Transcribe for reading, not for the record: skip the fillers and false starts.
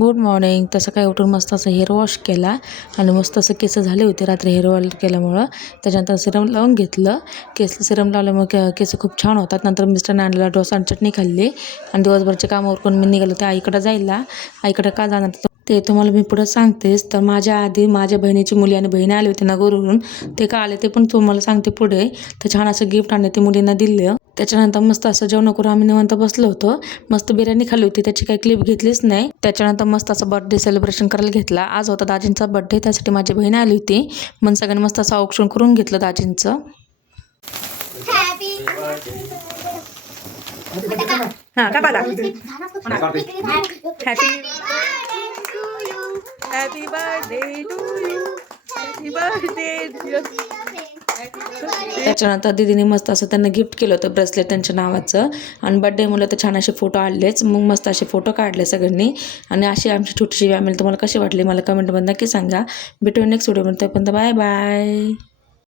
Good morning. तसं काय उठून मस्त असं हेअर वॉश केला आणि मस्त असं केस झाले होते रात्री हेअर वॉश केल्यामुळं. त्याच्यानंतर सिरम लावून घेतलं. सिरम लावल्यामुळे केस खूप छान होतात. नंतर मिस्टरने आणलेला डोसा आणि चटणी खाल्ली आणि दिवसभरचे कामं उरकून मी निघालो ते आईकडं जायला. आईकडं का जाणार ते तुम्हाला मी पुढं सांगतेच. तर माझ्या आधी माझ्या बहिणीची मुली आणि बहिणी आली होती नगरवरून. ते का आले ते पण तुम्हाला सांगते पुढे. तर छान असं गिफ्ट आणलं ते मुलींना दिलं. त्याच्यानंतर मस्त असं जेवण करून आम्ही निवांत बसलो होतो. मस्त बिर्याणी खाल्ली होती, त्याची काही क्लिप घेतलीच नाही. त्याच्यानंतर मस्त असं बर्थडे सेलिब्रेशन करायला घेतला. आज होता दाजींचा बर्थडे, त्यासाठी माझी बहीण आली होती. मग सगळ्यांनी मस्त असं औक्षण करून घेतलं दाजींचं. हां का बघा happy birthday to you, happy birthday. त्याच्यानंतर दीदीने मस्त असं त्यांना गिफ्ट केलं होतं ब्रेसलेट त्यांच्या नावाचं. आणि बड्डे मुलं तर छान असे फोटो आणलेच. मग मस्त असे फोटो काढले सगळ्यांनी. आणि अशी आमची छोटीशी फॅमिली तुम्हाला कशी वाटली मला कमेंटमध्ये नक्की सांगा. भेटूया नेक्स्ट व्हिडिओमध्ये. पण बाय बाय.